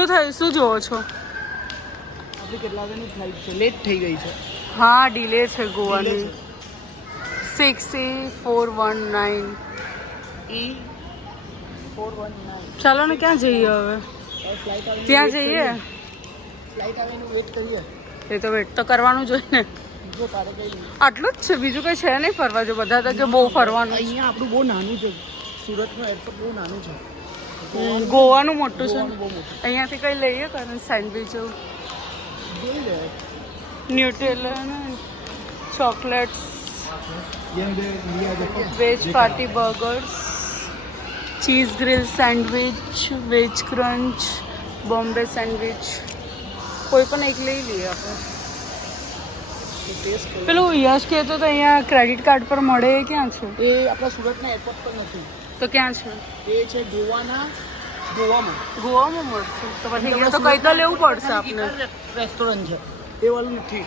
શું થયું, શું જોવો છો? આપણી કેટલા વાગ્યાની ફ્લાઇટ છે? લેટ થઈ ગઈ છે. હા, ડિલે છે ગોવાની. 6E419 E419. ચાલો ને, ક્યાં જઈએ હવે? ત્યાં જઈએ. ફ્લાઇટ આવીને વેટ કરીએ. એ તો વેટ તો કરવાનું જોઈએ ને. જો તારે કઈ આટલું જ છે, બીજું કઈ છે નહીં ફરવા જો. બધા તો કે બહુ ફરવાનું. અહીંયા આપણું બહુ નાનું છે. સુરતનું એરપોર્ટ બહુ નાનું છે. ગોવાનું મોટું છે. ગોવાનું બહુ મોટું. અહીંયાથી કઈ લઈએ કારણ સેન્ડવિચ જોઈ લે. ન્યુટ્રેલા ને chocolates, veg veg party burgers, cheese grill sandwich, veg crunch, Bombay sandwich, કોઈ પણ એક લઈ લઈએ આપણે. પેલું યશ કહેતો તો અહીંયા ક્રેડિટ કાર્ડ પર મળે, એ ક્યાં છે? એ આપણા સુરતના એરપોર્ટ પર નથી. તો ક્યાં છે? એ છે ગોવામાં. ગોવામાં મળશે તો પછી અહીંયા તો કંઈ તો લેવું પડશે આપણે. રેસ્ટોરન્ટ છે એ વાળું નથી.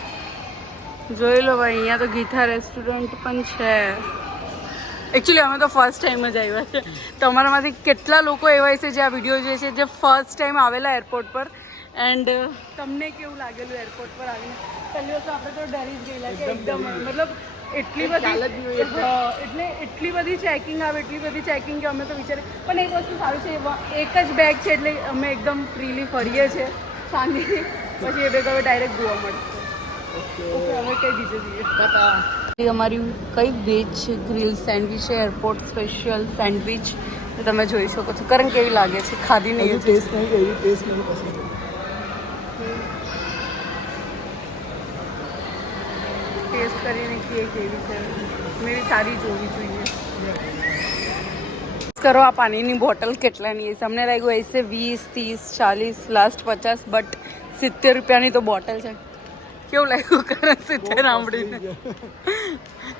જોઈ લો ભાઈ, અહીંયા તો ગીથા રેસ્ટોરન્ટ પણ છે. એકચ્યુઅલી અમે તો ફર્સ્ટ ટાઈમ જ આવ્યા છે. તમારામાંથી કેટલા લોકો એવા છે જે આ વિડીયો જોઈએ છે, જે ફર્સ્ટ ટાઈમ આવેલા એરપોર્ટ પર? એન્ડ તમને કેવું લાગેલું એરપોર્ટ પર આવીને? પહેલી વસ્તુ આપણે તો ડરી જ ગયેલા કે એકદમ મતલબ એટલી બધી એટલે એટલી બધી ચેકિંગ આવે, એટલી બધી ચેકિંગ કે અમે તો વિચારે. પણ એક વસ્તુ સારું છે, એક જ બેગ છે એટલે અમે એકદમ ફ્રીલી ફરીએ છીએ શાંતિથી. પછી એ બેગ હવે ડાયરેક્ટ ગોવા મળશે. ઓકે, હવે કઈ બીજે જઈએ. અમારી કઈ વેજ ગ્રીલ સેન્ડવિચ છે, એરપોર્ટ સ્પેશિયલ સેન્ડવિચ. તમે જોઈ શકો છો. કારણ કેવી લાગે છે? ખાધી નહીં, ટેસ્ટ નહીં કરી. ટેસ્ટ નહીં પસંદ. ટેસ્ટ કરીને કહીએ કેવી છે. મેરી સારી જોવી જોઈએ. કરો આ પાણીની બોટલ કેટલાની છે? અમને લાગ્યું એસે 20, 30, 40, લાસ્ટ 50, બટ 70 રૂપિયાની તો બોટલ છે. કેવું લાગ્યું? કારણ 70 સાંભળીને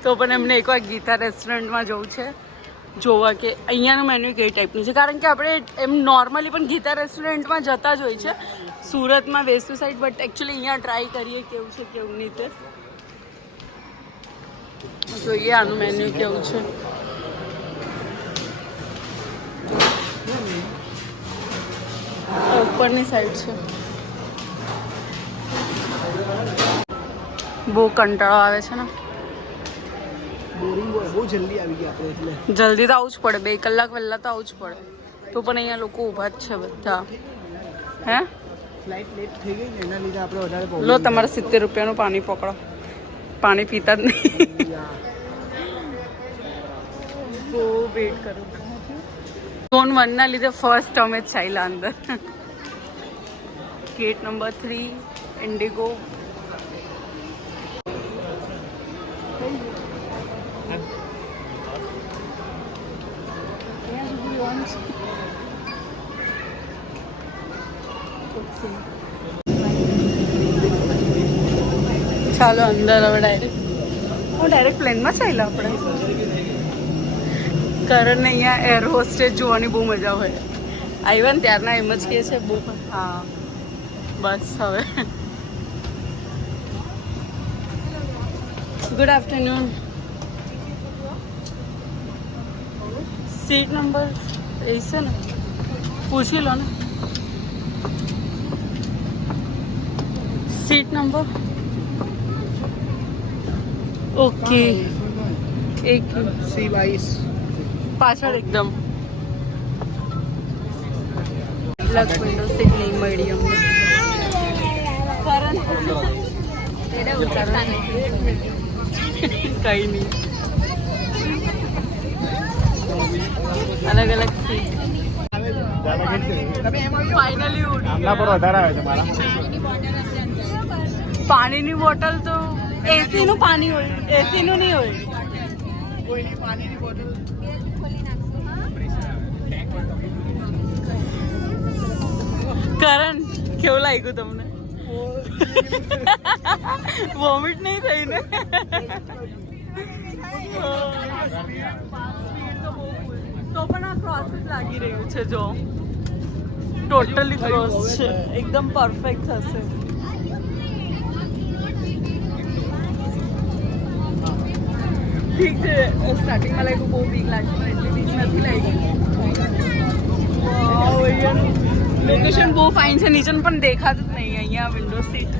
તો પણ એમને એકવાર ગીતા રેસ્ટોરન્ટમાં જવું છે જોવા કે અહીંયાનું મેન્યુ કઈ ટાઈપનું છે. કારણ કે આપણે એમ નોર્મલી પણ ગીતા રેસ્ટોરન્ટમાં જતા જ હોય છે સુરતમાં, વેસ્ટ સાઈડ. બટ એકચ્યુઅલી અહીંયા ટ્રાય કરીએ કેવું છે કેવું નહીં તે જોઈએ. આનું મેન્યુ કેવું છે? ઉપરની સાઈડ છે. બહુ કંટાળો આવે છે ને. બહુ જલ્દી આવી ગયા આપણે એટલે જલ્દી તો આવવું જ પડે. 2 કલાક પહેલાં તો આવવું જ પડે. તો પણ અહીંયા લોકો ઊભા જ છે બધા. હે, ફ્લાઇટ લેટ થઈ ગઈ ને એના લીધે આપણે વધારે લો તમારે 70 રૂપિયાનું પાણી પકડો. પાણી પીતા જ નહીં. બહુ વેટ કરું. ઝોન 1 ના લીધે ફર્સ્ટ અમે જ ચાલ્યા અંદર. Gate number 3 IndiGo. ચાલો અંદર હવે ડાયરેક્ટ પ્લેનમાં ચાલ્યા આપણે. કારણ અહીંયા એર હોસ્ટેજ જોવાની બહુ મજા હોય. આવ્યા ને ત્યારના એમ જ કહે છે બહુ. હા બસ હવે ગુડ આફ્ટરનૂન. સીટ નંબર એ છે ને, પૂછી લો ને. Seat number okay. એક C22 પાછળ એકદમ લગ વિન્ડો સીટ નહીં મળી અમને. કઈ નહીં, અલગ અલગ સીટ. ફાઇનલી આમના પર વધારે આવે છે મારા. પાણીની બોટલ તો એસી નું પાણી હોય, એસી નું નહીં હોય. કોઈની પાણીની બોટલ કરણ કેવું લાગ્યું તમને? વોમિટ નહીં થઈ ને? તો પણ આ ક્રોસ જ લાગી રહ્યું છે. જો ટોટલી ક્રોસ છે, એકદમ પરફેક્ટ થશે. ઠીક છે, સ્ટાર્ટિંગમાં લાગ્યું બહુ બીક લાગી, પણ એટલી બીક નથી લાગી. વાવ, અહીંયાનું લોકેશન બહુ ફાઇન છે, નીચે પણ દેખાતું જ નહીં અહીંયા વિન્ડો સીટ.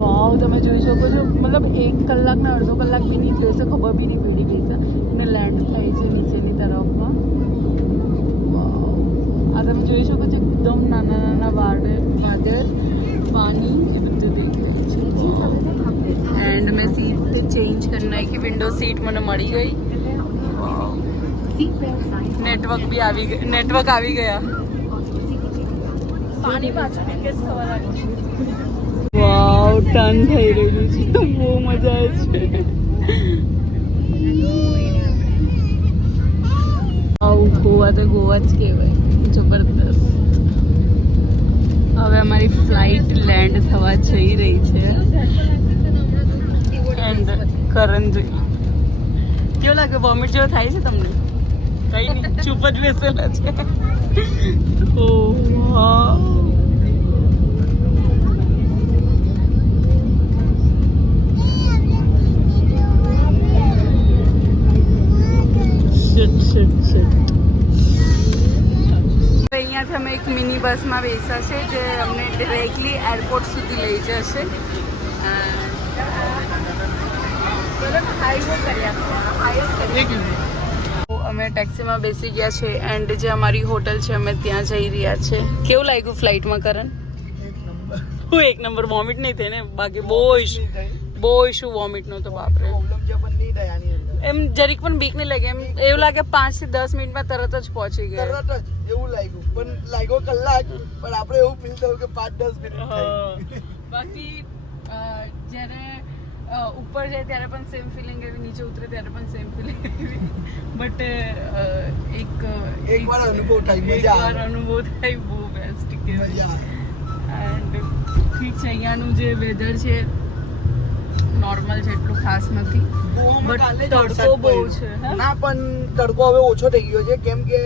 વાવ, તમે જોઈ શકો છો, મતલબ 1 કલાક ને અડધો કલાક બી નહીં થયો છે, ખબર બી નહીં પડી ગઈ છે અને લેન્ડ થાય છે નીચેની તરફમાં. આ તમે જોઈ શકો છો એકદમ નાના નાના વાદળ, પાણી એ બધું દેખાય છે. એન્ડ મેં સીટ ચેન્જ કરી નાખી, વિન્ડો સીટ મને મળી ગઈ. નેટવર્ક આવી ગયા. પાણી પાછું લીકેજ થવા લાગ્યું. વાવ, ટર્ન થઈ રહ્યું છે, બહુ મજા આવે છે. ગોવા તો ગોવા જ કહેવાય, જબરદસ્ત. હવે અમારી ફ્લાઇટ લેન્ડ થવા જઈ રહી છે. એન્ડ કરણ જોઈ કેવું લાગે? વોમિટ જેવો થાય છે તમને? કઈ નહીં, ચૂપ જ બેસેલા છે. ઓહ વાહ, અહીંયાથી અમે એક મિની બસમાં બેસ્યા છે જે અમને ડિરેક્ટલી એરપોર્ટ સુધી લઈ જશે. અમે ટેક્સીમાં બેસી ગયા છે એન્ડ જે અમારી હોટલ છે અમે ત્યાં જઈ રહ્યા છે. કેવું લાગ્યું ફ્લાઇટમાં કરણ? હું 1 નંબર. વોમિટ નહીં થઈ ને? બાકી બહુ ઇશ્યુ વોમિટ નો તો બાપરે. એમ જરીક પણ બીક નહીં લાગે, એમ એવું લાગે 5 થી 10 મિનિટમાં તરત જ પહોંચી ગયા. તરત જ એવું લાગ્યું, પણ લાગ્યો કલાક, પણ આપણે એવું ફીલ થયું કે 5-10 મિનિટ થઈ. બાકી જ્યારે ઉપર જાય ત્યારે પણ સેમ ફિલિંગ એવી, નીચે ઉતરે ત્યારે પણ સેમ ફિલિંગ એવી. બટ એકવાર અનુભવ થાય, અનુભવ થાય, બહુ બેસ્ટ કહેવાય. એન્ડ ઠીક છે, અહીંયાનું જે વેધર છે નોર્મલ છે, એટલું ખાસ નથી. તડકો બહુ છે ના, પણ તડકો હવે ઓછો થઈ ગયો છે, કેમ કે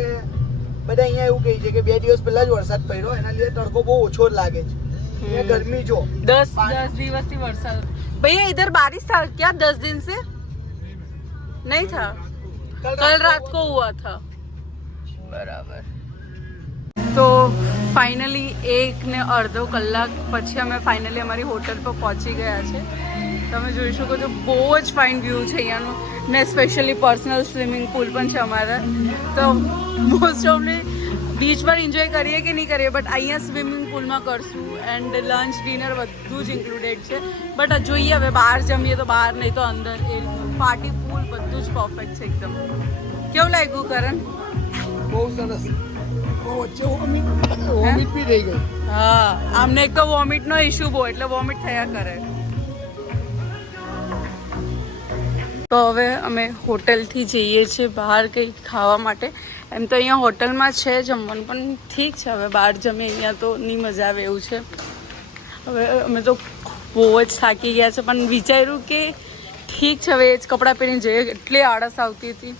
બધા અહીંયા એવું કહે છે કે 2 દિવસ પહેલા જ વરસાદ પડ્યો, એના લીધે તડકો બહુ ઓછો લાગે છે. અહીંયા ગરમી જો 10 દિવસથી વરસાદ. भैया इधर बारिश था क्या 10 दिन से? नहीं था, कल रात को हुआ था. बराबर. તો ફાઇનલી 1.5 કલાક પછી અમે ફાઇનલી અમારી હોટલ પર પહોંચી ગયા છે. તમે જોઈ શકો છો બહુ જ ફાઇન વ્યૂ છે અહીંયાનું, ને સ્પેશિયલી પર્સનલ સ્વિમિંગ પુલ પણ છે અમારા. તો મોસ્ટ ઓફલી બીચ પર એન્જોય કરીએ કે નહીં કરીએ, બટ અહીંયા સ્વિમિંગ પુલમાં કરશું. એન્ડ લંચ ડિનર બધું જ ઇન્ક્લુડેડ છે. બટ જોઈએ હવે બહાર જમીએ તો બહાર, નહીં તો અંદર. એ પાર્ટી પુલ બધું જ પરફેક્ટ છે એકદમ. કેવું લાગ્યું કરણ? બહુ સરસ. વોમિટ બી થઈ ગઈ. હા, આમને એક તો વોમિટનો ઇશ્યુ બહુ, એટલે વોમિટ થયા કરે. તો હવે અમે હોટલથી જઈએ છીએ બહાર કંઈક ખાવા માટે. એમ તો અહીંયા હોટલમાં છે જમવાનું, પણ ઠીક છે, હવે બહાર જમીએ અહીંયા તો નહીં મજા આવે એવું છે. હવે અમે તો બહુ જ થાકી ગયા છે, પણ વિચાર્યું કે ઠીક છે હવે એ જ કપડાં પહેરીને જઈએ. એટલી આળસ આવતી હતી,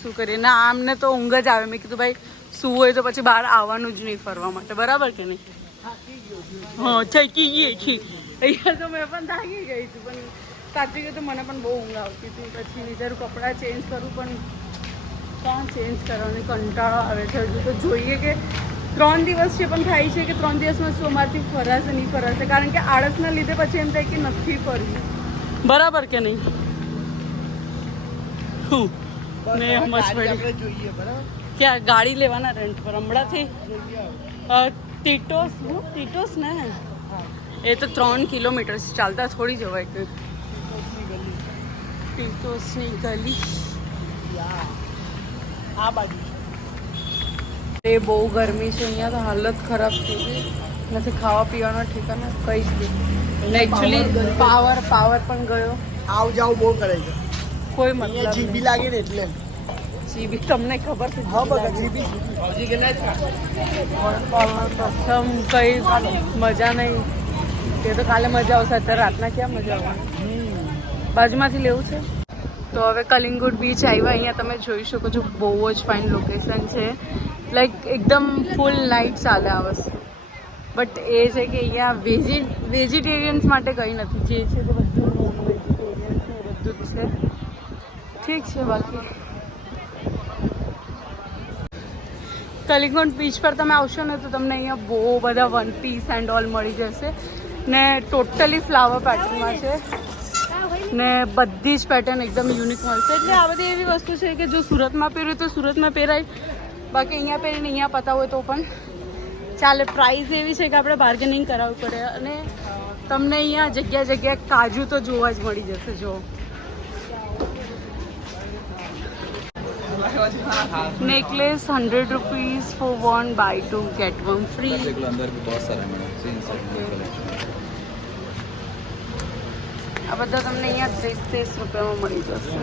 શું કરીએ. ના, આમને તો ઊંઘ જ આવે. મેં કીધું ભાઈ શું હોય તો પછી બહાર આવવાનું જ નહીં ફરવા માટે, બરાબર કે નહીં? હા, થાકી ગઈ છીએ અહીંયા તો. મેં પણ થાકી ગઈ હતી, પણ સાચી કહ્યું તો મને પણ બહુ ઊંઘ આવતી હતી. પછી વિચારું કપડાં ચેન્જ કરું, પણ ક્યાં ચેન્જ કરવાની, કંટાળો આવે છે. હજુ તો જોઈએ કે 3 દિવસ છે, પણ થાય છે કે 3 દિવસમાં શું અમારાથી ફરાશે નહીં ફરાશે, કારણ કે આળસના લીધે પછી એમ થાય કે નથી ફરવું, બરાબર કે નહીં? ને સમજ પડી જોઈએ, બરાબર. ક્યાં ગાડી લેવાના રેન્ટ પર હમણાંથી? ટીટોસ ને એ તો 3 કિલોમીટર ચાલતા થોડી જવાય. ટીટોસની ગલી આ બાજુ. એ બહુ ગરમી છે અહીંયા તો, હાલત ખરાબ થઈ ગઈ. નથી ખાવા પીવાનો ઠેકાના કંઈ જ નહીં. એકચ્યુઅલી પાવર પણ ગયો. આવ જાવ બહુ કરે છે, કોઈ મતલબ જીબી લાગે ને એટલે. જીબી તમને ખબર છે? હા બગા જીબી પ્રથમ કઈ મજા નહીં. તે તો કાલે મજા આવશે, અત્યારે રાતના ક્યાં મજા આવવાની? બાજુમાંથી લેવું છે. તો હવે કલિંગુડ બીચ આવ્યા. અહીંયા તમે જોઈ શકો છો બહુ જ ફાઇન લોકેશન છે. લાઈક એકદમ ફૂલ નાઇટ ચાલે આ વસ્તુ. બટ એ છે કે અહીંયા વેજીટેરિયન્સ માટે કંઈ નથી. જે છે તે બધું નોન વેજીટેરિયન્સ ને બધું જ છે. ઠીક છે. બાકી કલિંગડ બીચ પર તમે આવશો ને તો તમને અહીંયા બહુ બધા વન પીસ એન્ડ ઓલ મળી જશે ને ટોટલી ફ્લાવર પેટર્નમાં છે ને બધી જ પેટર્ન એકદમ યુનિક મળશે. એટલે આ બધી એવી વસ્તુ છે કે જો સુરતમાં પહેર્યું તો સુરતમાં પહેરાય, બાકી અહીંયા પહેરીને અહીંયા પતાવો તો પણ ચાલે. પ્રાઇસ એવી છે કે આપણે બાર્ગેનિંગ કરાવવું પડે અને તમને અહીંયા જગ્યાએ કાજુ તો જોવા જ મળી જશે. જો necklace 100 rupees for 1 buy 2 get 1 free. अंदर भी बहुत सारा मैडम આ બધા તમને અહીંયા 30 રૂપિયામાં મળી જશે.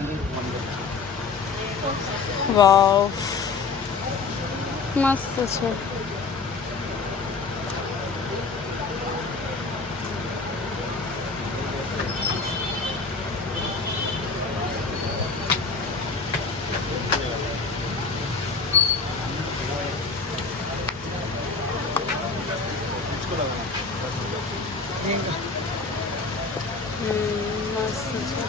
વાવ મસ્ત છે. મસ્ત છે.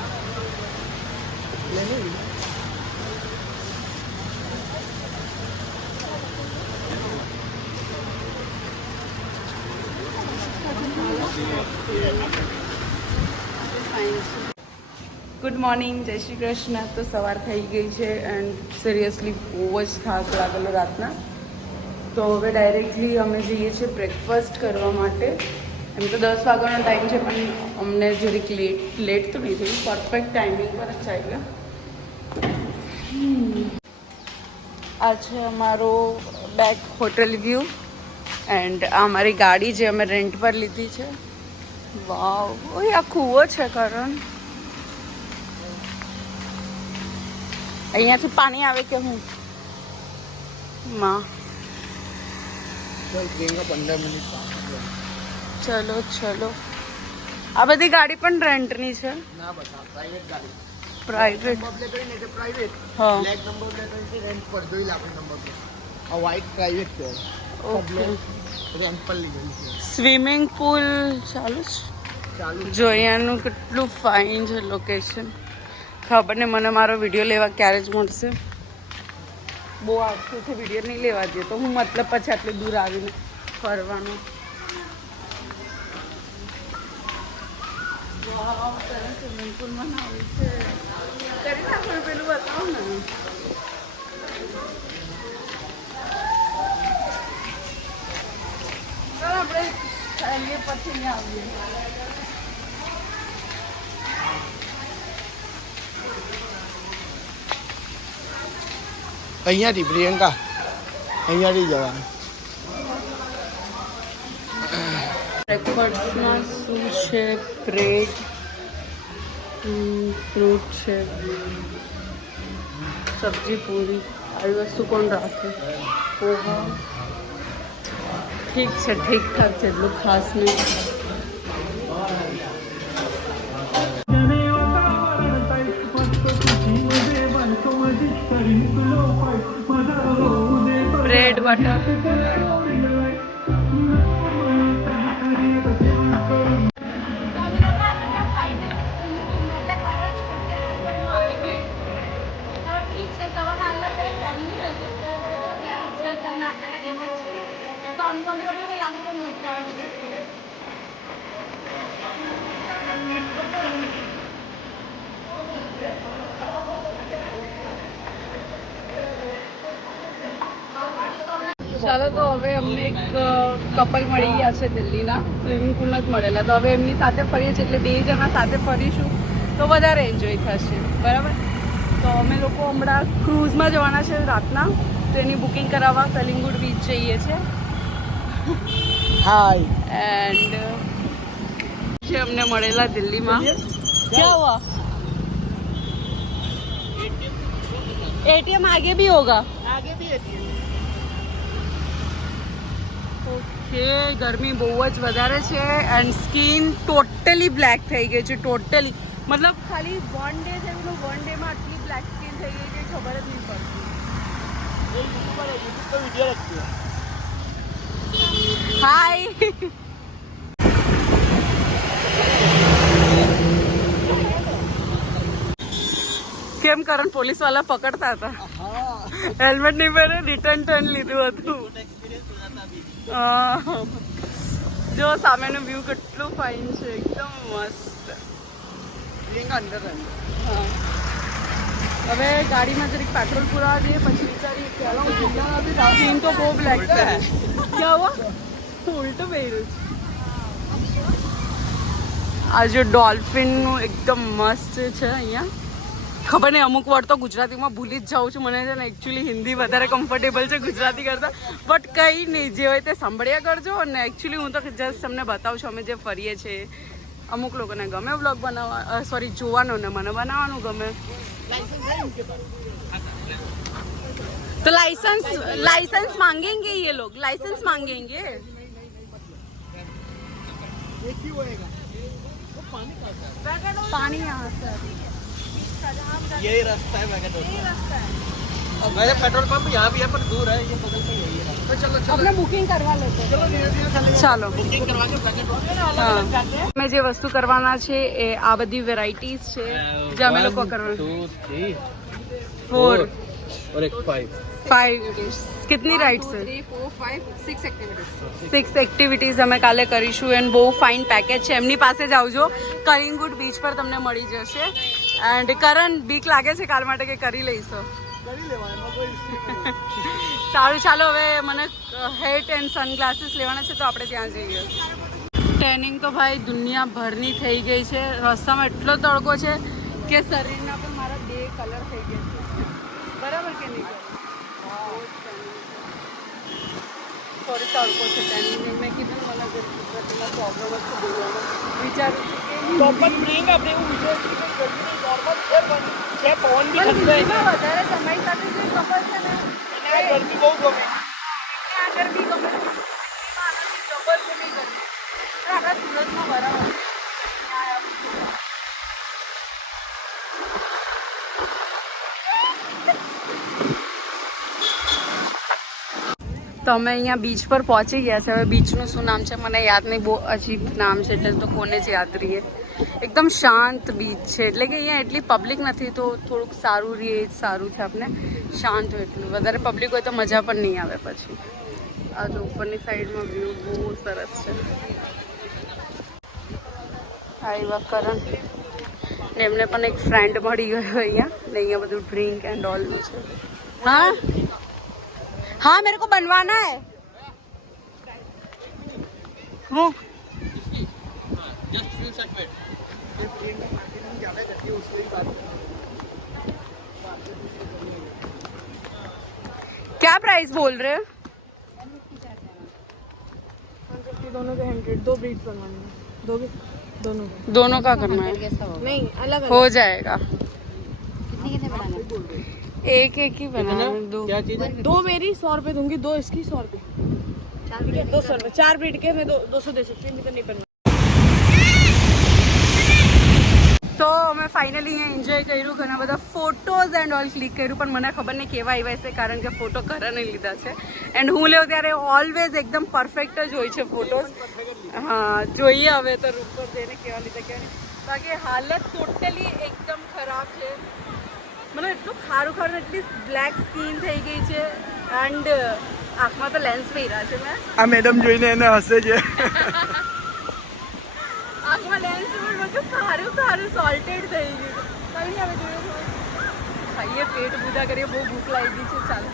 ગુડ મોર્નિંગ, જય શ્રી કૃષ્ણ. તો સવાર થઈ ગઈ છે એન્ડ સિરિયસલી બહુ જ થાક લાગેલો રાતના. તો હવે ડાયરેક્ટલી અમે જઈએ છીએ બ્રેકફાસ્ટ કરવા માટે. એમ તો 10 વાગ્યાનો ટાઈમ છે પણ અમને જરીક લેટ તો નહીં થયું, પરફેક્ટ ટાઈમિંગ પર જ ચાલ્યા. આ છે અમારો બેક હોટલ વ્યૂ એન્ડ આ અમારી ગાડી જે અમે રેન્ટ પર લીધી છે. વાવ, ઓય આ કૂવો છે કરણ. અહીંયાથી પાણી આવે કે હું માં 15 મિનિટ. ચલો ચલો. આ બધી ગાડી પણ રેન્ટની છે. ના બતા પ્રાઇવેટ ગાડી. પ્રાઇવેટ નંબર પ્લેટ હોય ને તે પ્રાઇવેટ. હા. બ્લેક નંબર પ્લેટ હોય તે રેન્ટ પર જોઈ લે આપણે નંબર પ્લેટ. આ વ્હાઇટ પ્રાઇવેટ છે. ઓકે. રેન્ટ પર લીધેલી છે. સ્વિમિંગ પુલ ચાલુ છે. ચાલુ જો અહીંયાનું કેટલું ફાઇન છે લોકેશન. ખબર ને મને મારો વિડીયો લેવા ક્યારે જ મળશે. બહુ આખું વિડીયો નહીં લેવા દે તો હું મતલબ પછી આટલી દૂર આવીને ફરવાનું. સ્વિમિંગ પુલમાં નાવું છે. કરી નાખો પેલું બતાવો ને. ચાલો આપણે ચાલીએ પછી અહીંયા આવીએ. અહીંયાથી પ્રિયંકા અહીંયાથી જવાનું. બ્રેકફાસ્ટમાં શું છે? બ્રેડ, ફ્રૂટ છે, સબ્જી પૂરી. આવી વસ્તુ કોણ રાખે? પોહા. ઠીક છે, ઠીકઠાક છે, એટલું ખાસ નહીં. Bread butter. ચાલો, તો હવે અમને એક કપલ મળી ગયા છે દિલ્હીના. સ્વિમિંગ પુલમાં જ મળેલા. તો હવે એમની સાથે ફરીએ છીએ એટલે 2 જણા સાથે ફરીશું તો વધારે એન્જોય થશે. બરાબર. તો અમે લોકો હમણાં ક્રૂઝમાં જવાના છે રાતના. તો એની બુકિંગ કરાવવા કલિંગડ બીચ જઈએ છીએ. હાય. એન્ડ જે અમને મળેલા દિલ્હીમાં. ક્યાં હુઆ? एटीएम आगे भी होगा. આગે ભી હતી. ઓકે. ગરમી બહુ જ વધારે છે એન્ડ સ્કિન ટોટલી બ્લેક થઈ ગઈ છે. ટોટલી મતલબ ખાલી 1 ડે થયું ને 1 ડેમાં આટલી બ્લેક સ્કિન થઈ ગઈ કે ખબર જ નહીં પડતી. યુટ્યુબ પર વિડિયો લખતી. હાય. કેમ કારણ પોલીસ વાળા પકડતા હતા. હેલ્મેટ નહીં પહેરે રિટર્ન ટર્ન લીધું હતું. જો સામેનું વ્યૂ કેટલું ફાઇન છે, એકદમ મસ્ત. હવે ગાડીમાં જરીક પેટ્રોલ પુરાવા દઈએ પછી વિચારીએ. સ્કીન તો બહુ બ્લેક છે. ક્યાં હુઆ? ઉલટું પહેર્યું છે. આ જો ડોલ્ફિનનું એકદમ મસ્ત છે અહીંયા. ખબર નહીં અમુક વર્ડ તો ગુજરાતીમાં ભૂલી જ જાઉં છું. મને છે ને એકચ્યુઅલી હિન્દી વધારે કમ્ફર્ટેબલ છે ગુજરાતી કરતાં. બટ કંઈ નહીં, જે હોય તે સાંભળ્યા કરજો. અને એકચ્યુઅલી હું તો જસ્ટ તમને બતાવું છું અમે જે ફરીએ છીએ. અમુક લોકોને ગમે વ્લોગ બનાવવા, સોરી જોવાનું, ને મને બનાવવાનું ગમે. तो लाइसेंस मांगेंगे ये लोग, लाइसेंस मांगेंगे. पानी यहाँ से यही रास्ता है वैसे पेट्रोल पंप यहाँ भी है पर दूर है, ये बगल में यही है. तो चलो अपने बुकिंग करवा लेते हैं. ચાલો बुकिंग करवा के पैकेट અમે જે વસ્તુ કરવાના છે એ આ બધી વેરાયટીઝ છે જે અમે લોકો કરવાના. 2 3 4 और एक 5 5 કેટલી રાઇડ્સ છે? 6 એક્ટિવિટીઝ અમે કાલે કરીશું. એન્ડ બહુ ફાઇન પેકેજ છે. એમની પાસે જ આવજો, કલિંગુડ બીચ પર તમને મળી જશે. એન્ડ કરણ બીક લાગે છે કાલ માટે કે કરી લઈશો? સારું, ચાલો હવે મને હેટ એન્ડ સનગ્લાસીસ લેવાના છે તો આપણે ત્યાં જઈએ. ટેનિંગ તો ભાઈ દુનિયાભરની થઈ ગઈ છે. રસ્તામાં એટલો તડકો છે કે શરીરના પણ મારા 2 કલર થઈ ગયા છે. બરાબર કે નહીં? સોરી, તડકો છે ટેનિંગ. મેં કીધું મને ગુજરાતીમાં પ્રોબ્લેમ જ છે બોલવામાં. વિચારું છું કે પ્રિયંકા આપણે એવું વિચારીએ કે ગરમી નોર્મલ છે પણ છે પવન બી ઠંડો છે. વધારે સમય સાથે જે ખબર છે ને અને આ ગરમી બહુ ગમે. આ ગરમી ગમે છે. આનાથી ડબલ ગમી ગરમી. આપણા સુરતમાં બરાબર. તો અમે અહીંયા બીચ પર પહોંચી ગયા છે. હવે બીચનું શું નામ છે મને યાદ નહીં, બહુ અજીબ નામ છે એટલે તો કોને જ યાદ રહીએ. એકદમ શાંત બીચ છે, એટલે કે અહીંયા એટલી પબ્લિક નથી તો થોડુંક સારું રહે. એ જ સારું છે, આપણે શાંત હોય એટલું. વધારે પબ્લિક હોય તો મજા પણ નહીં આવે પછી. આ જો ઉપરની સાઈડમાં વ્યૂ બહુ સરસ છે. આવ્યા કરણ ને એમને પણ એક ફ્રેન્ડ મળી ગયો અહીંયા. ને અહીંયા બધું ડ્રિંક એન્ડ ઓલનું છે. હા हाँ मेरे को बनवाना है. हूँ क्या प्राइस बोल रहे हैं? 150 दोनों के 100. 2 ब्रीड्स बनवानी है. दोनों का करना है? नहीं अलग हो जाएगा. कितने बनाना? एक ही बनाना. दो क्या चीज है? 2 मेरी 100 रुपए दूंगी, 2 इसकी 100 रुपए. 200 रुपए 4 ब्रीड के मैं 200 दे सकती हूँ, नहीं तो नहीं बनवा. તો અમે ફાઇનલી અહીંયા એન્જોય કર્યું. ઘણા બધા ફોટોઝ એન્ડ ઓલ ક્લિક કર્યું. પણ મને ખબર નહીં કેવા આવ્યા છે કારણ કે ફોટો કરને લીધા છે. એન્ડ હું લેવું ત્યારે ઓલવેઝ એકદમ પરફેક્ટ જ હોય છે ફોટોઝ. હા, જોઈએ હવે તો રૂમ પર જઈને કેવા લીધા કેવા નહીં. બાકી હાલત ટોટલી એકદમ ખરાબ છે. મને એટલું ખારું એટલી બ્લેક સ્કિન થઈ ગઈ છે. એન્ડ આંખમાં તો લેન્સ પહેર્યા છે મેં. આ મેડમ જોઈને એને હસે છે. આંખમાં લેન્સ પણ બધું ખારું સોલ્ટેડ થઈ ગયું. કઈ નહીં, હવે જોઈએ ખાઈએ, પેટ પૂજા કરીએ. બહુ ભૂખ લાગી છે. ચાલો.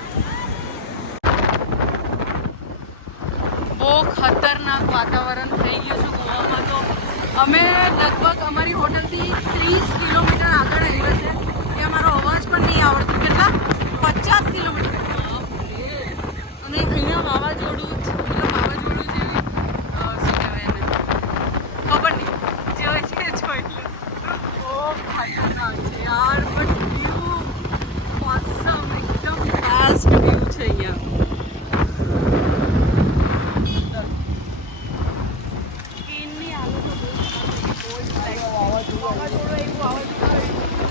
બહુ ખતરનાક વાતાવરણ થઈ ગયું છે ગોવામાં. તો અમે લગભગ અમારી હોટલથી 30 કિલોમીટર આગળ આવ્યા છે. કે અમારો અવાજ પણ નહીં આવડતો. કેટલા? 50 કિલોમીટર. અને અહીંયા વાવાઝોડું છે. વાવાઝોડું છે, શું કહેવાય એને, ખબર નહીં. જે હોય છે જોઈ લો. બહુ ખતરનાક છે યાર. બટ વ્યૂ ઓસમ, એકદમ ફાસ્ટ વ્યૂ છે અહીંયા. સ્કિનની હાલત બહુ વાવાઝોડું આવ્યું.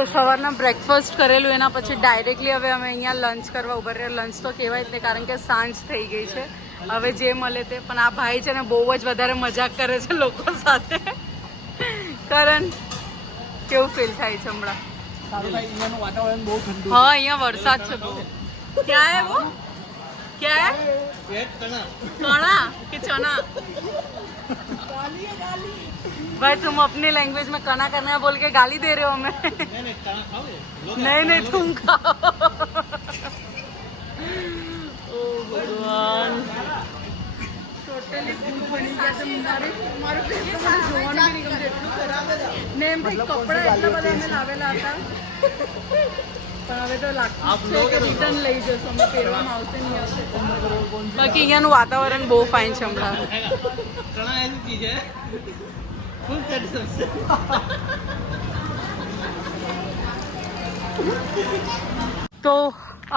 તો સવારના બ્રેકફાસ્ટ કરેલું એના પછી ડાયરેક્ટલી હવે અમે અહીંયા લંચ કરવા ઉભા રહ્યા. લંચ તો કહેવાય જ નહીં કારણ કે સાંજ થઈ ગઈ છે. હવે જે મળે તે. પણ આ ભાઈ છે ને બહુ જ વધારે મજાક કરે છે લોકો સાથે. કારણ કેવું ફીલ થાય છે હમણાં? સારું ભાઈ, અહીંયાનું વાતાવરણ બહુ ઠંડુ. હા અહીંયા વરસાદ છે બહુ. ક્યાં હે વો? ક્યાં હે? कणा कि चना? भाई तुम अपनी लैंग्वेज में कणा करना बोल के गाली दे रहे हो हमें. नहीं तुम खाओ. ओ भगवान, टोटली भूत बनी गया છે મારું પેટ તો મને જોવાનું બી નહીં ગમતું, એટલું ખરાબ હતું. ને એમ ભાઈ કપડાં એટલા બધા અમે લાવેલા હતા પણ હવે તો લાગતું છે કે રિટર્ન લઈ જશો, અમે પહેરવામાં આવશે નહીં આવશે. બાકી અહીંયાનું વાતાવરણ બહુ ફાઇન છે હમણાં. चना ऐसी चीज है फुल सेट सबसे તો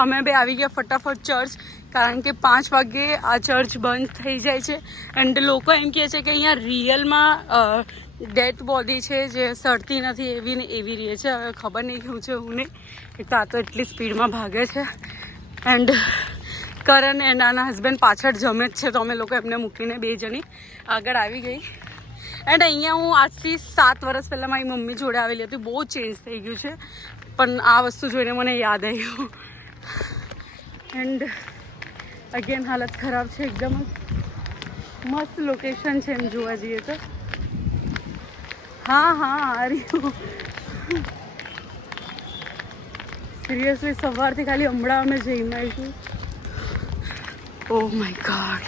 અમે બે આવી ગયા ફટાફટ ચર્ચ, કારણ કે 5 વાગે આ ચર્ચ બંધ થઈ જાય છે. એન્ડ લોકો એમ કહે છે કે અહીંયા રિયલમાં ડેડ બોડી છે જે સડતી નથી એવી ને એવી રહે છે. હવે ખબર નહીં શું છે હું નહીં, એક તો આ તો એટલી સ્પીડમાં ભાગે છે. એન્ડ કરણ એન્ડ આના હસબન્ડ પાછળ જમે જ છે, તો અમે લોકો એમને મૂકીને 2 જણી આગળ આવી ગઈ. એન્ડ અહીંયા હું આજથી 7 વર્ષ પહેલાં મારી મમ્મી જોડે આવેલી હતી. બહુ ચેન્જ થઈ ગયું છે, પણ આ વસ્તુ જોઈને મને યાદ આવ્યું. એન્ડ અગેન હાલત ખરાબ છે એકદમ. મસ્ત લોકેશન છે એમ જોવા જઈએ તો. હા આ રહી હું. સિરિયસલી સવારથી ખાલી હમણાં અમે જઈને આવીશું. Oh my God.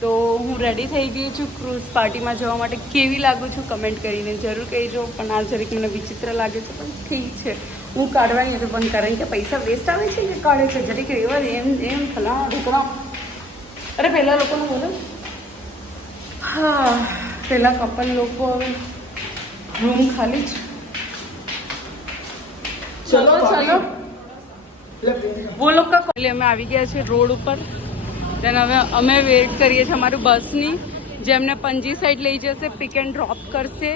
તો હું રેડી થઈ ગઈ છું ક્રૂઝ પાર્ટીમાં જવા માટે. કેવી લાગુ છું કમેન્ટ કરીને જરૂર કહેજો. પણ આ જરીક મને વિચિત્ર લાગે છે, પણ ઠીક છે, હું કાઢવાની હતી પણ કારણ કે પૈસા વેસ્ટ આવે છે કે કાઢે છે જરીક રેવા એમ ફલાણા ઢોકળા. અરે પહેલાં લોકોનું બોલો. હા પહેલાં કપલ લોકો હવે રૂમ ખાલી જ. ચલો वो लोग का એટલે અમે આવી ગયા છે રોડ ઉપર. દેન હવે અમે વેઇટ કરીએ છીએ અમારું બસની, જે અમને પંજી સાઈડ લઈ જશે, પિક એન્ડ ડ્રોપ કરશે.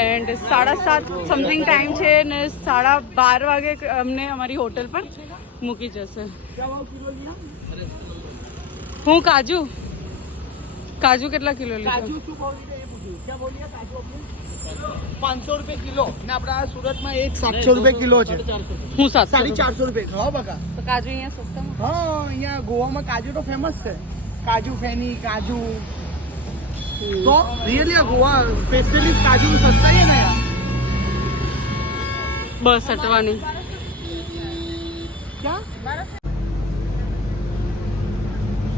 એન્ડ 7:30 સમથિંગ ટાઈમ છે ને 12:30 વાગે અમને અમારી હોટલ પર મૂકી જશે. હું કાજુ કેટલા કિલો લીધું? 500 रुपए किलो ને આપણા સુરતમાં એક 700 रुपए કિલો છે. હું 700 450 રૂપિયા. હા બકા. તો કાજુ અહીંયા સસ્તામાં? હા અહીંયા ગોવામાં કાજુ તો ફેમસ છે. કાજુ ફેની, કાજુ તો રિયલી આ ગોવા સ્પેશિયલી કાજુ સસ્તા છે ને યાર. બસ હટવાની.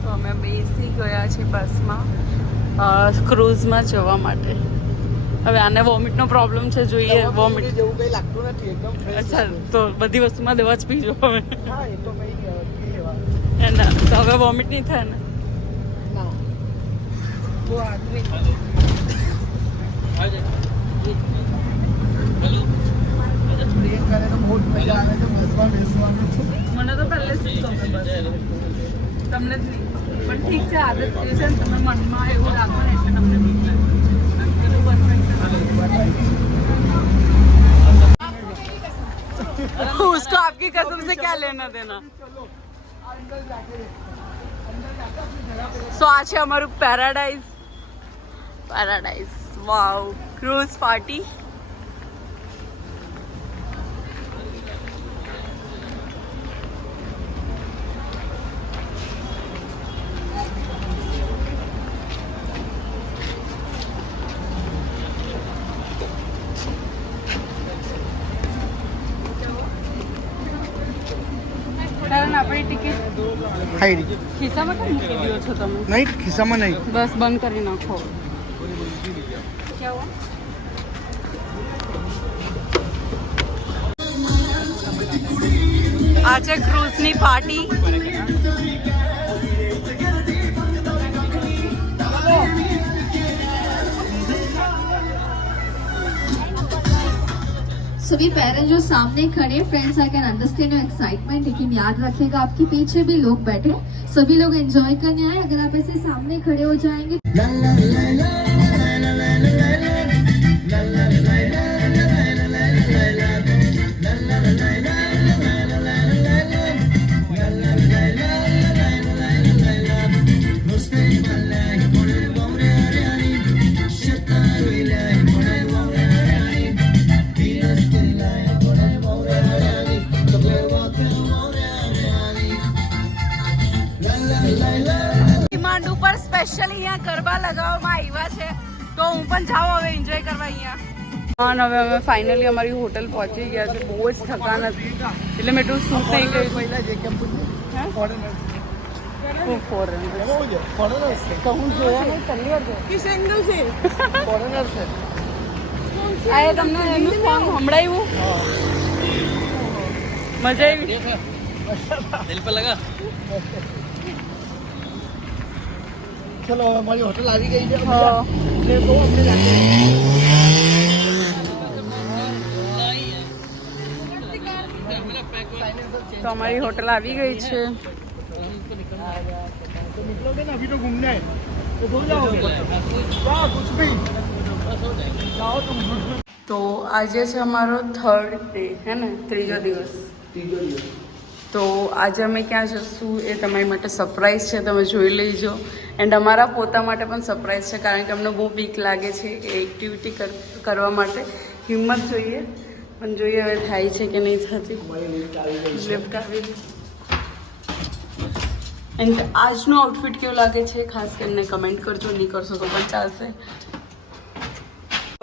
તો અમે બેસી ગયા છે બસમાં ક્રૂઝમાં જવા માટે. હવે આને વોમિટનો પ્રોબ્લેમ છે, જોઈએ વોમિટ જેવું કઈ લાગતું નથી, એકદમ ફ્રેશ. અચ્છા તો બધી વસ્તુમાં દવા જ પીજો હવે. હા એ તો પી લેવા. એના તો હવે વોમિટ નહીં થાય ને? ના તો આદમી ટ્રેન કરે તો બહુ જ મજા આવે છે બસમાં બેસવાનું. મને તો પહેલેથી જ ગમે બસ, તમને જ નહીં. પણ ઠીક છે, આદત થઈ છે ને, તમે મનમાં એવું રાખો ને એટલે તમને બીક લાગે. उसको आपकी कसम से क्या लेना देना. સો આ છે અમારું પેરાડાઇઝ. વાવ, ક્રૂઝ પાર્ટી. આપણી ટિકિટ ખાઈ રહી. ખિસ્સામાં કેમ મૂકી દો છો તમે? નહીં ખિસ્સામાં નહીં. બસ બંધ કરી નાખો. આ છે ક્રૂઝની પાર્ટી. सभी पेरेंट्स जो सामने खड़े हैं, friends I can understand your excitement, लेकिन याद रखिएगा आपके पीछे भी लोग बैठे, सभी लोग एंजॉय करने आए. अगर आप ऐसे सामने खड़े हो जाएंगे સ્પેશિયલી અહીંયા ગરબા લગાવવામાં આવ્યા છે તો હું પણ જાઉં હવે એન્જોય કરવા અહીંયા. અને હવે અમે ફાઇનલી અમારી હોટલ પહોંચી ગયા છે. બહુ જ થકાન હતી એટલે મેં એટલું શૂટ નહીં કર્યું. પહેલા જે કેમ ફોરેનર હું ફોરેનર ફોરેનર છે તો હું જોયા નહીં પહેલી વાર જોયા. કિસ એંગલ છે ફોરેનર છે આ એ તમને એનું સોંગ સંભળાયું? મજા આવી? दिल पे लगा ચલો હવે અમારી હોટલ આવી ગઈ છે હા. એટલે બહુ અમને લાગે તો અમારી હોટલ આવી ગઈ છે. तो निकलोगे ना अभी तो घूमने है तो सो जाओगे क्या कुछ भी जाओ तुम તો આજે છે અમારો 3rd ડે હે ને, ત્રીજો દિવસ. तीजो दिवस તો આજે અમે ક્યાં જશું એ તમારી માટે સરપ્રાઈઝ છે, તમે જોઈ લેજો. એન્ડ અમારા પોતા માટે પણ સરપ્રાઈઝ છે કારણ કે અમને બહુ બીક લાગે છે એ એક્ટિવિટી કરવા માટે. હિંમત જોઈએ પણ જોઈએ હવે થાય છે કે નહીં થતી. લિફ્ટ આવી ગઈ. એન્ડ આજનું આઉટફિટ કેવું લાગે છે ખાસ કરીને કમેન્ટ કરજો, નહીં કરશો તો પણ ચાલશે.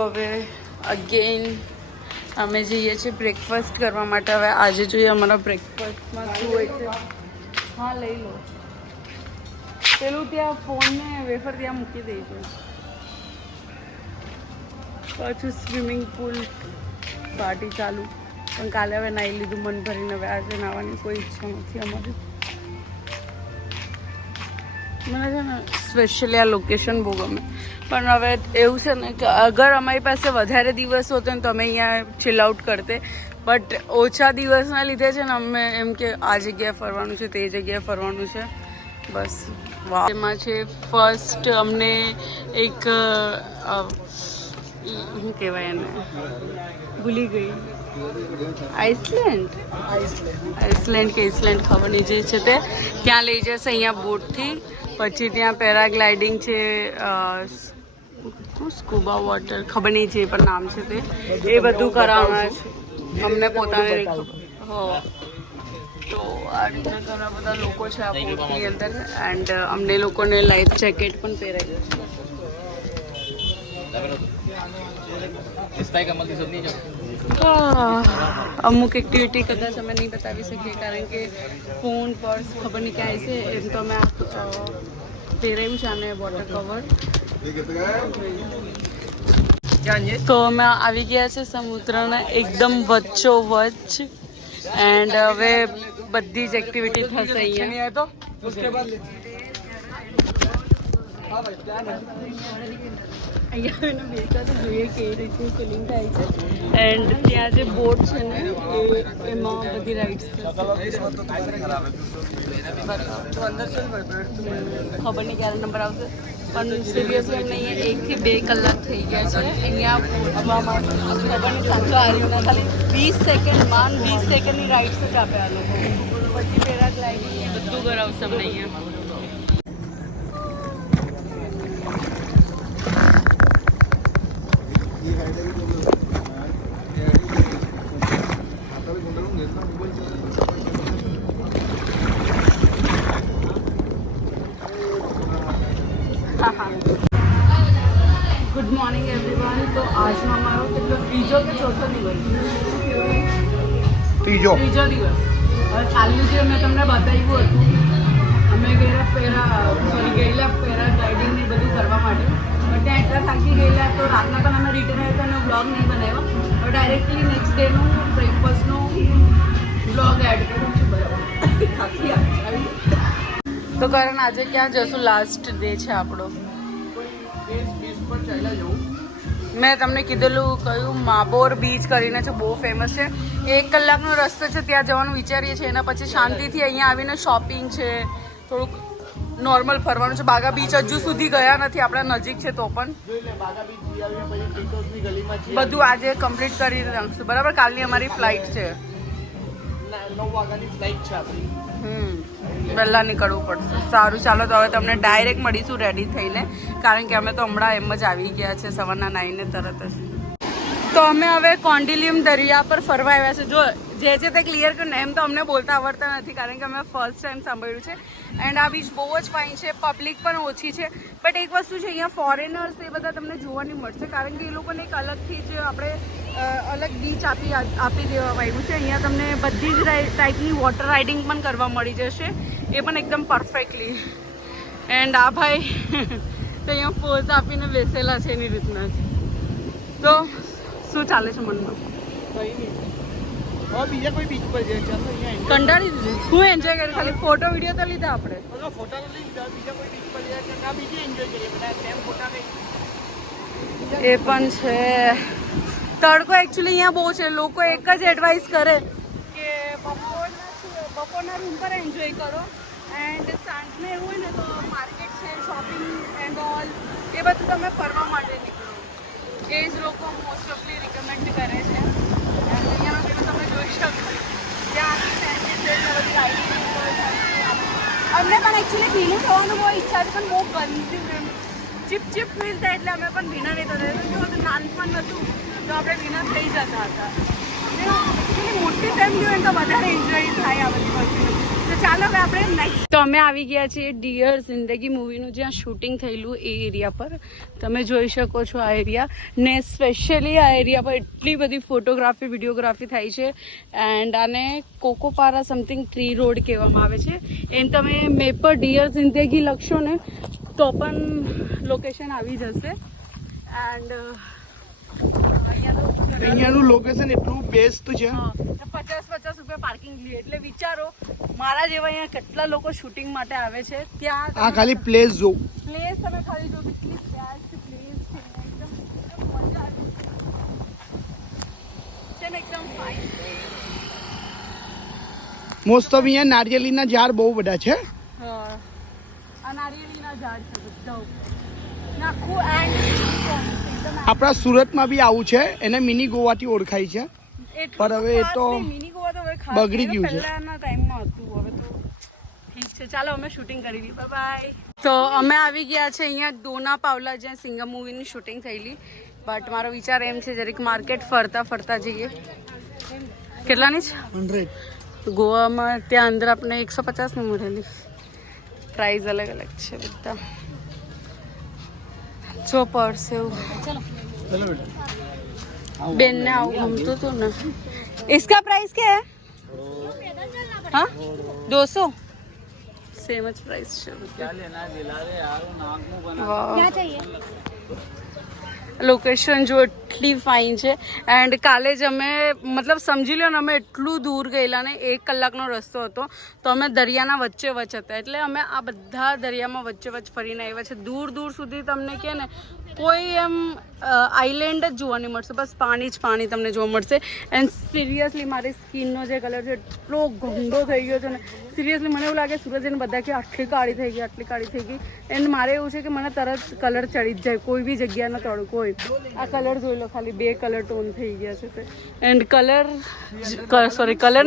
હવે અગેન અમે જઈએ છીએ બ્રેકફાસ્ટ કરવા માટે. હવે આજે જોઈએ અમારા બ્રેકફાસ્ટમાં શું હોય છે. હા લઈ લો. પેલું ત્યાં ફોનને વેફર ત્યાં મૂકી દેજો. પાછું સ્વિમિંગ પુલ પાર્ટી ચાલુ. પણ કાલે હવે નાહી લીધું મન ભરીને. હવે આજે નાહવાની કોઈ ઈચ્છા નથી અમારી. મને છે ને સ્પેશિયલી આ લોકેશન બહુ ગમે. પણ હવે એવું છે ને કે અગર અમારી પાસે વધારે દિવસ હોતો ને તો અમે અહીંયા ચિલ આઉટ કરતે. બટ ઓછા દિવસના લીધે છે ને અમે એમ કે આ જગ્યાએ ફરવાનું છે, તે જગ્યાએ ફરવાનું છે, બસ. વાહ. એમાં છે ફર્સ્ટ અમને એક શું કહેવાય એને, ભૂલી ગઈ, આઇસલેન્ડ કે ઇસલેન્ડ ખબર નહીં જે છે તે ત્યાં લઈ જશે અહીંયા બોટથી. પછી ત્યાં પેરાગ્લાઇડિંગ છે, સ્કૂબા વોટર ખબર નહીં જે પણ નામ છે તે, એ બધું કરાવવાના છે અમને પોતાને નહીં ખબર. હો તો આ રીતના ઘણા બધા લોકો છે આ બોટની અંદર. એન્ડ અમને લોકોને લાઈફ જેકેટ પણ પહેરાવી છે. અમુક એક્ટિવિટી કદાચ અમે નહીં બતાવી શકીએ કારણ કે ફોન પર્સ ખબર નહીં ક્યાંય છે. એમ તો અમે પહેરાવ્યું છે આને વોટર કવર. તો અમે આવી ગયા છે સમુદ્રના એકદમ વચ્ચોવચ્ચ. એન્ડ હવે બધી જ એક્ટિવિટી થશે અહીંયા. तो उसके बाद અહીંયા એને બેસતા તો જોઈએ કેવી રીતે ફિલિંગ થાય છે. એન્ડ ત્યાં જે બોટ છે ને એમાં બધી રાઇડ્સ છે. ખબર નહીં ક્યારે નંબર આવશે પણ સિરિયસલી અમને અહીંયા 1 થી 2 કલાક થઈ ગયા છે અહીંયા પહોંચવામાં. ખબર નહીં સાચું આ રીતના ખાલી 20 સેકન્ડમાં 20 સેકન્ડની રાઇડ્સ જ આપે આ લોકો. પછી પેરાગ્લાઇડિંગ એ બધું કરાવશે અમને અહીંયા. Good morning everyone. તો આજનો અમારો કેટલો ત્રીજો કે ચોથો દિવસ? तीजो ત્રીજો દિવસ. હવે ચાલ્યું જે મેં તમને બતાવ્યું હતું અમે ગયેલા પેરાગ્લાઇડિંગ ને બધું કરવા માટે. પણ ત્યાં એટલા થાકી ગયેલા તો રાતના પણ અમે રિટર્ન આવ્યા અને બ્લોગ નહીં બનાવ્યો. હવે ડાયરેક્ટલી નેક્સ્ટ ડેનું બ્રેકફાસ્ટનો બ્લોગ એડ કર્યું છે. બરાબર થાકી આવી. તો કારણ આજે ક્યાં જશું? લાસ્ટ ડે છે આપણો. મેં તમને કીધેલું કયું માબોર બીચ કરીને છે, બહુ ફેમસ છે. 1 કલાકનો રસ્તો છે ત્યાં જવાનું વિચારીએ છીએ. એના પછી શાંતિથી અહીંયા આવીને શોપિંગ છે, થોડુંક નોર્મલ ફરવાનું છે. બાગા બીચ હજુ સુધી ગયા નથી, આપણા નજીક છે તો પણ બધું આજે કમ્પ્લીટ કરી નાખશું. બરાબર. કાલની અમારી ફ્લાઇટ છે. 9 વાગ્યાની ફ્લાઇટ છે આપણી. વહેલા નીકળવું પડશે. સારું ચાલો તો હવે તમને ડાયરેક્ટ મળીશું રેડી થઈને કારણ કે અમે તો હમણાં એમ જ આવી ગયા છે સવારના 9 તરત જ. તો અમે હવે કોન્ડિલિયમ દરિયા પર ફરવા આવ્યા છે. જો જે છે તે ક્લિયર કર્યું. નેમ તો અમને બોલતા આવડતા નથી કારણ કે અમે ફર્સ્ટ ટાઈમ સાંભળ્યું છે. એન્ડ આ બીચ બહુ જ ફાઇન છે, પબ્લિક પણ ઓછી છે. બટ એક વસ્તુ છે, અહીંયા ફોરેનર્સ એ બધા તમને જોવા નહીં મળશે કારણ કે એ લોકોને એક અલગથી જ આપણે અલગ બીચ આપી દેવામાં આવ્યું છે. અહીંયા તમને બધી જ ટાઈપની વોટર રાઇડિંગ પણ કરવા મળી જશે, એ પણ એકદમ પરફેક્ટલી. એન્ડ આ ભાઈ તો અહીંયા પોઝ આપીને બેસેલા છે એની રીતના જ. તો શું ચાલે છે મનમાં? કઈ નહીં, હવે બીજા કોઈ બીચ પર જાય ચાલો અહીંયા કંટાળી દીધું. હું એન્જોય કરી, ખાલી ફોટો વિડીયો તો લીધા આપણે. ફોટા તો લઈ લીધા, બીજા કોઈ બીચ પર જાય આ બીજે એન્જોય કરીએ બધા સેમ ફોટા લઈ. એ પણ છે. તડકો એકચ્યુઅલી અહીંયા બહુ છે. લોકો એક જ એડવાઇસ કરે કે બપોરના રૂમ પર એન્જોય કરો એન્ડ સાંજને એવું હોય ને તો માર્કેટ છે, શોપિંગ એન્ડ ઓલ એ બધું તમે ફરવા માટે નીકળો. એ જ લોકો મોસ્ટ ઓફલી રિકમેન્ડ કરે છે. અહીંયા તમે જોઈ શકો ત્યાં અમને પણ એકચ્યુઅલી ભીનું થવાનું બહુ ઈચ્છા હતી પણ બહુ ગંદી ચીપ ફીલ થાય એટલે અમે પણ ભીના નહીં થતા. જો નાનપણ નહોતું તો આપણે ભીના થઈ જતા હતા. એકચ્યુઅલી મોટી ફેમિલી હોય તો વધારે એન્જોય થાય આ બધી વસ્તુ. તો ચાલો હવે આપણે નેક્સ્ટ. તો અમે આવી ગયા છીએ ડિયર જિંદગી મૂવીનું જ્યાં શૂટિંગ થયેલું એ એરિયા પર. તમે જોઈ શકો છો આ એરિયા ને સ્પેશિયલી આ એરિયા પર એટલી બધી ફોટોગ્રાફી વિડીયોગ્રાફી થાય છે. એન્ડ આને કોકોપારા સમથિંગ ટ્રી રોડ કહેવામાં આવે છે. એમ તમે મેપ પર ડિયર જિંદગી લખશો ને તો પણ લોકેશન આવી જશે. એન્ડ અહીંયાનું લોકેશન એટલું બેસ્ટ છે. 50 રૂપિયા પાર્કિંગ લે એટલે વિચારો મારા જેવા અહીંયા કેટલા લોકો શૂટિંગ માટે આવે છે. ત્યાં આ ખાલી પ્લેસ જો, પ્લેસ તમે ખાલી જો કેટલી બેસ્ટ પ્લેસ છે. એકદમ મજા આવે છે ને, એકદમ ફાઇન. મોસ્ટ ઓફ અહીંયા નારિયેળીના ઝાડ બહુ બધા છે. હા, આ નારિયેળીના ઝાડ છે બધા નાખું. એન્ડ આપણા સુરતમાં બી આવું છે, એને મિની ગોવાથી ઓળખાય છે. પણ હવે એ તો મિની ગોવા તો હવે ખાસ બગડી ગયું છે. પહેલાના ટાઈમમાં હતું, હવે તો ઠીક છે. ચાલો અમે શૂટિંગ કરી લઈએ. બાય. તો અમે આવી ગયા છે અહીંયા દોના પાવલા જ્યાં સિંગમ મૂવીની શૂટિંગ થયેલી. બટ મારો વિચાર એમ છે જરીક માર્કેટ ફરતા જઈએ. કેટલાની છે? 100. ગોવામાં ત્યાં અંદર આપણે 150ની મળેલી. પ્રાઇસ અલગ અલગ છે બધા. જો પર્સ એવું बेन ने आओ घूमते तो ना. इसका प्राइस क्या है? हाँ 200 सेम જ प्राइस છે. क्या लेना दिला दे यार, नाक मुंह बना. क्या चाहिए? લોકેશન જો એટલી ફાઇન છે. એન્ડ કાલે જ અમે મતલબ સમજી લો ને અમે એટલું દૂર ગયેલા ને 1 કલાકનો રસ્તો હતો તો અમે દરિયાના વચ્ચે હતા. એટલે અમે આ બધા દરિયામાં વચ્ચે ફરીને આવ્યા છે. દૂર સુધી તમને કહે ને કોઈ એમ આઈલેન્ડ જ જોવા નહીં મળશે, બસ પાણી જ પાણી તમને જોવા મળશે. એન્ડ સિરિયસલી મારી સ્કિનનો જે કલર છે એટલો ગંદો થઈ ગયો છે ને. સિરિયસલી મને એવું લાગે સુરજને બધા કે આટલી કાળી થઈ ગઈ. એન્ડ મારે એવું છે કે મને તરત કલર ચડી જ જાય કોઈ બી જગ્યાનો તડકો હોય. આ કલર જોઈ લો, ખાલી 2 કલર ટોન થઈ ગયા છે તે. એન્ડ કલર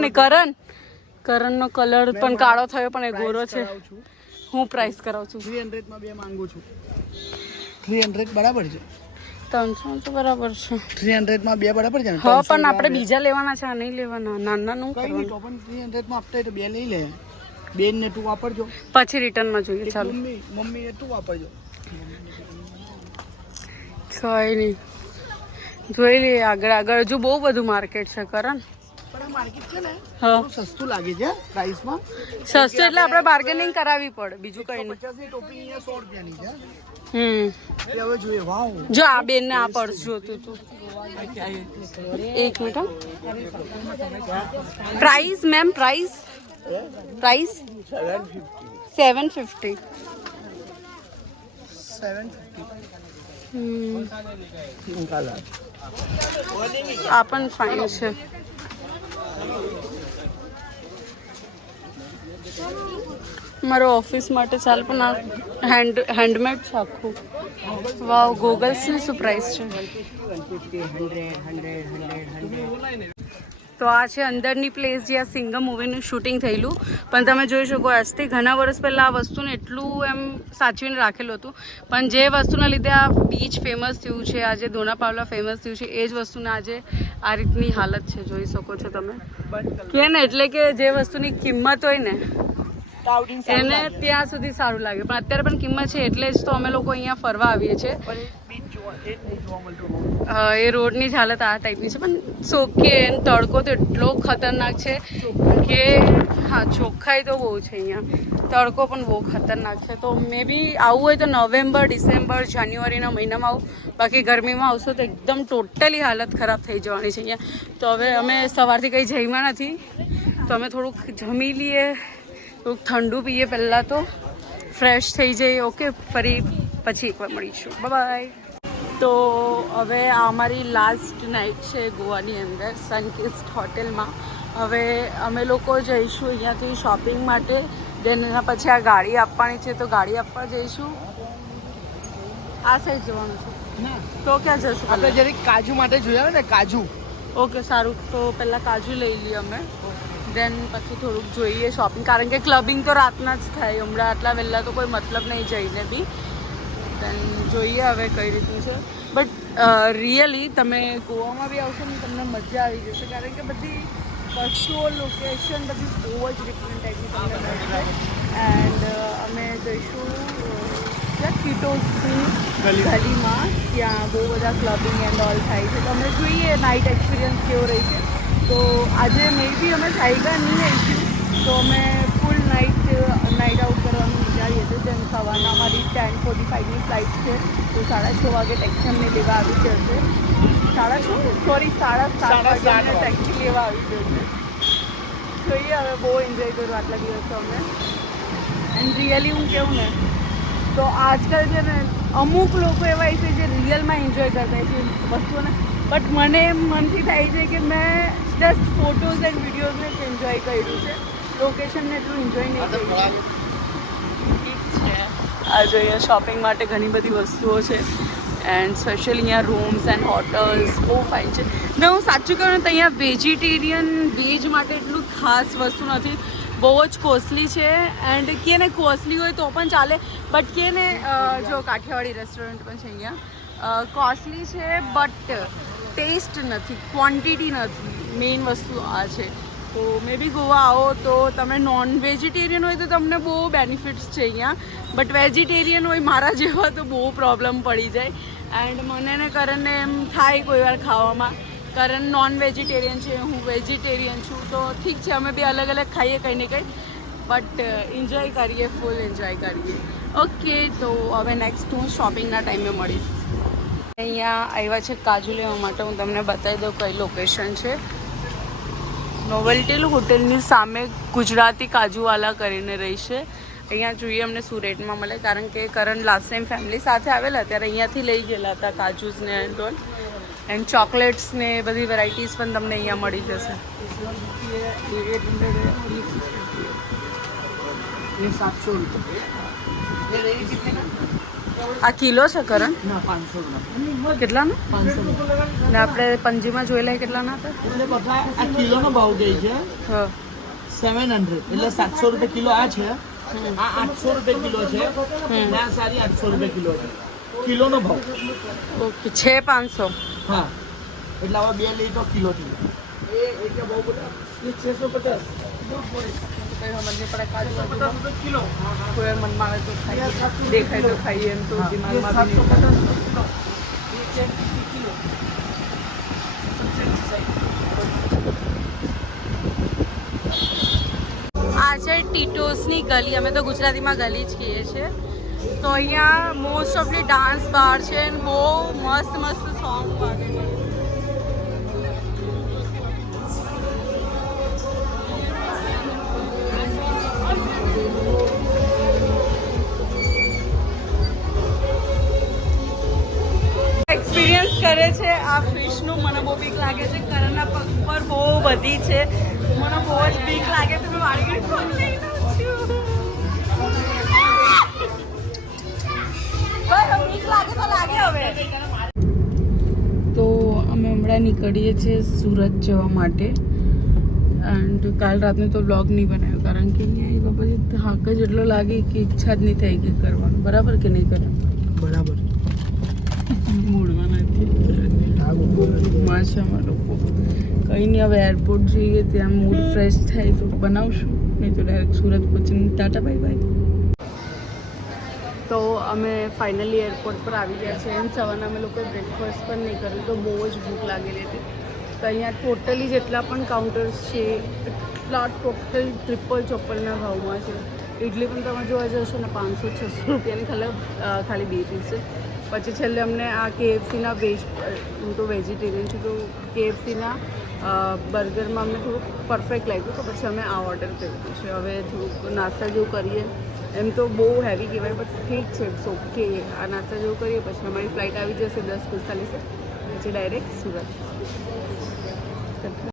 નહીં કરણનો કલર પણ કાળો થયો પણ એ ગોરો છે. હું પ્રાઇસ કરાવું છું 300 માં 2 માંગુ છું. 300 બરાબર છે? 300 તો બરાબર છે. 300 માં 2 બરાબર છે ને? હા પણ આપણે બીજા લેવાના છે, આ નહીં લેવાના. નાનાનું કઈ નહીં તો પણ 300 માં આપતા હોય તો 2 લઈ લે. બેન ને તું વાપરજો, પછી રિટર્નમાં જોઈએ. ચાલો મમ્મી ને તું વાપરજો. કઈ નહીં જોઈ લઈએ આગળ હજુ બહુ બધું માર્કેટ છે. કરણ પણ આ માર્કેટ છે ને હા થોડું સસ્તું લાગે છે પ્રાઇસમાં. સસ્તું એટલે આપણે બાર્ગેનિંગ કરાવવી પડે, બીજું કઈ નહીં. 50 ની ટોપી અહીંયા 100 રૂપિયાની છે. એ હવે જોઈએ. વાવ, જો આ બેન ને આ પર્સ જોતું તું. 1 મિનિટ. Price ma'am price 750. 750 આ પણ ફાઇન છે. મારો ઓફિસ માટે ચાલ પણ આ હેન્ડમેડ છે આખું. વાવ, ગોગલ્સની શું પ્રાઇસ છે? તો આ છે અંદરની પ્લેસ જ્યાં સિંઘમ મૂવીનું શૂટિંગ થયેલું. પણ તમે જોઈ શકો આજથી ઘણા વર્ષ પહેલાં આ વસ્તુને એટલું એમ સાચવીને રાખેલું હતું, પણ જે વસ્તુના લીધે આ બીચ ફેમસ થયું છે, આજે દોના પાવલા ફેમસ થયું છે, એ જ વસ્તુને આજે આ રીતની હાલત છે. જોઈ શકો છો તમે કે ને, એટલે કે જે વસ્તુની કિંમત હોય ને એને ત્યાં સુધી સારું લાગે, પણ અત્યારે પણ કિંમત છે એટલે જ તો અમે લોકો અહીંયા ફરવા આવીએ છીએ. એ રોડની જ હાલત આ ટાઈપની છે, પણ સોકે તડકો તો એટલો ખતરનાક છે કે હા, ચોખ્ખાઈ તો બહુ છે અહીંયા, તડકો પણ બહુ ખતરનાક છે. તો મે બી આવવું હોય તો નવેમ્બર, ડિસેમ્બર, જાન્યુઆરીના મહિનામાં આવું, બાકી ગરમીમાં આવશો તો એકદમ ટોટલી હાલત ખરાબ થઈ જવાની છે અહીંયા. તો હવે અમે સવારથી કંઈ જમ્યા નથી, તો અમે થોડુંક જમી લઈએ, થોડુંક ઠંડુ પીએ પહેલાં, તો ફ્રેશ થઈ જઈએ. ઓકે, ફરી પછી એકવાર મળીશું. બાય. તો હવે આ અમારી લાસ્ટ નાઇટ છે ગોવાની અંદર સનકિસ્ટ હોટેલમાં. હવે અમે લોકો જઈશું અહીંયાથી શોપિંગ માટે, દેન એના પછી આ ગાડી આપવાની છે તો ગાડી આપવા જઈશું. આ સાઈડ જવાનું છે તો ક્યાં જશું? આપણે જરીક કાજુ માટે જોયા ને, કાજુ. ઓકે, સારું. તો પહેલાં કાજુ લઈ લઈએ અમે, દેન પછી થોડુંક જોઈએ શોપિંગ, કારણ કે ક્લબિંગ તો રાતના જ થાય. હમણાં આટલા વહેલા તો કોઈ મતલબ નહીં જઈને બી. દેન જોઈએ હવે કઈ રીતનું છે. બટ રિયલી તમે ગોવામાં બી આવશો ને તમને મજા આવી જશે, કારણ કે બધી વસ્તુઓ, લોકેશન બધી બહુ જ ડિફરન્ટ ટાઈપની તમને મળશે. એન્ડ અમે જઈશું ત્યાં ટીટોસની ગલીમાં, ત્યાં બહુ બધા ક્લબિંગ એન્ડ ઓલ થાય છે. તો અમે જોઈએ નાઇટ એક્સપિરિયન્સ કેવો રહી છે. તો આજે મે બી અમે સાઈગા નહીં આવીશું, તો અમે ફૂલ નાઇટ આઉટ કરવાનું વિચારીએ છીએ. જેમ સવારના અમારી 10:45ની ફ્લાઇટ છે, તો 6:30 વાગે ટેક્સી અમને લેવા આવી જશે. 7:30 વાગે ટેક્સી લેવા આવી જશે. જોઈએ હવે, બહુ એન્જોય કર્યું આટલા દિવસો અમે. એન્ડ રિયલી હું કહું ને તો આજકાલ છે ને અમુક લોકો એવા છે જે રિયલમાં એન્જોય કરતા છે વસ્તુઓને, બટ મને એમ મનથી થાય છે કે મેં જસ્ટ ફોટોઝ એન્ડ વિડીયોઝને જ એન્જોય કર્યું છે, લોકેશનને એટલું એન્જોય નહીં કર્યું. ઠીક છે, આ જોઈએ શોપિંગ માટે ઘણી બધી વસ્તુઓ છે, એન્ડ સ્પેશિયલી અહીંયા રૂમ્સ એન્ડ હોટલ્સ બહુ ફાઇન છે. ને હું સાચું કહું ને તો અહીંયા વેજીટેરિયન વેજ માટે એટલું ખાસ વસ્તુ નથી, બહુ જ કોસ્ટલી છે. એન્ડ કે ને કોસ્ટલી હોય તો પણ ચાલે, બટ કે ને જો કાઠિયાવાડી રેસ્ટોરન્ટ પણ છે અહીંયા, કોસ્ટલી છે બટ ટેસ્ટ નથી, ક્વોન્ટિટી નથી. મેઇન વસ્તુ આ છે. તો મે બી ગોવા આવો તો તમે નોન વેજીટેરિયન હોય તો તમને બહુ બેનિફિટ્સ છે અહીંયા, બટ વેજીટેરિયન હોય મારા જેવા તો બહુ પ્રોબ્લેમ પડી જાય. એન્ડ મને ને કરણને એમ થાય કોઈ વાર ખાવામાં, કરણ નોન વેજીટેરિયન છે, હું વેજીટેરિયન છું, તો ઠીક છે અમે બી અલગ અલગ ખાઈએ કંઈ ને કંઈ, બટ એન્જોય કરીએ, ફૂલ એન્જોય કરીએ. ઓકે, તો હવે નેક્સ્ટ હું શોપિંગના ટાઈમે મળીશ. અહીંયા આવ્યા છે કાજુ લેવા માટે, હું તમને બતાવી દઉં કઈ લોકેશન છે. નોવેલ્ટી હોટેલની સામે ગુજરાતી કાજુવાલા કરીને રહી છે. અહીંયા જોઈએ અમને સુરતમાં મળે, કારણ કે કરણ લાસ્ટ ટાઈમ ફેમિલી સાથે આવેલા ત્યારે અહીંયાથી લઈ ગયેલા હતા કાજુસને એન્ડ ઓલ. એન્ડ ચોકલેટ્સ ને બધી વેરાયટીઝ પણ તમને અહીંયા મળી જશે. આ કિલો છે કરણ? ના, 500 રૂપિયા. કેટલાનું? 500 રૂપિયા. ને આપણે પંજીમાં જોયેલા કેટલાના હતા? એટલે બધા આ કિલોનો ભાવ ગઈ છે હા, 700, એટલે 700 રૂપિયા કિલો આ છે. આ 800 રૂપિયા કિલો છે, અને આ સારી 800 રૂપિયા કિલો છે. કિલોનો ભાવ. ઓકે, છે 500. હા, એટલે આવા 2 લઈ તો કિલો થઈ જાય. એ એટલે બહુ બધા. એ 650. કિલો. કોઈ મનમાં આવે તો ખાઈએ, દેખાય તો ખાઈએ, એમ તો દિમાગમાં બી નહીં. આ છે ટીટોસની ગલી, અમે તો ગુજરાતીમાં ગલી જ કહીએ છીએ. તો અહીંયા મોસ્ટ ઓફલી ડાન્સ બાર છે, અને બહુ મસ્ત મસ્ત સોંગ વાગે છે. એક્સપિરિયન્સ કરે છે આ ફિશનું. મને બહુ બીક લાગે છે, કરણના પગ પર બહુ બધી છે, મને બહુ જ બીક લાગે છે. મેં વાળી પગ લઈ લઉં છું. બીક લાગે તો લાગે હવે. તો અમે હમણાં નીકળીએ છીએ સુરત જવા માટે. એન્ડ કાલ રાતને તો બ્લોગ નહીં બનાવ્યો કારણ કે અહીંયા આવ્યા પછી થાક જ એટલો લાગે કે ઈચ્છા જ નહીં થઈ કે કરવાનું. બરાબર કે નહીં કરવાનું? બરાબર. મૂડમાં નથી માછે અમારા લોકો. કંઈ નહીં, હવે એરપોર્ટ જઈએ ત્યાં મૂડ ફ્રેશ થાય તો બનાવશું, નહીં તો ડાયરેક્ટ સુરત પહોંચીને ટાટા બાય બાય. તો અમે ફાઇનલી એરપોર્ટ પર આવી ગયા છે એન્ડ સવારના અમે લોકો બ્રેકફાસ્ટ પણ નહીં કર્યું તો બહુ જ ભૂખ લાગેલી હતી. તો અહીંયા ટોટલી જેટલા પણ કાઉન્ટર્સ છે એટલા ટોટલ 354ના ભાવમાં છે. ઇડલી પણ તમે જોવા જશો ને 500-600 રૂપિયાની ખાલી 2 પીસ છે. પછી છેલ્લે અમને આ KFCના વેજ, હું તો વેજીટેરિયન છું તો KFCના બર્ગરમાં અમને થોડુંક પરફેક્ટ લાગ્યું તો પછી અમે આ ઓર્ડર કર્યું છે. હવે થોડુંક નાસ્તા જેવું કરીએ, એમ તો બહુ હેવી કહેવાય બટ ઠીક છે, ઇટ્સ ઓકે. આ નાસ્તા જેવું કરીએ પછી અમારી ફ્લાઇટ આવી જશે 10:45 પછી ડાયરેક્ટ સુરત.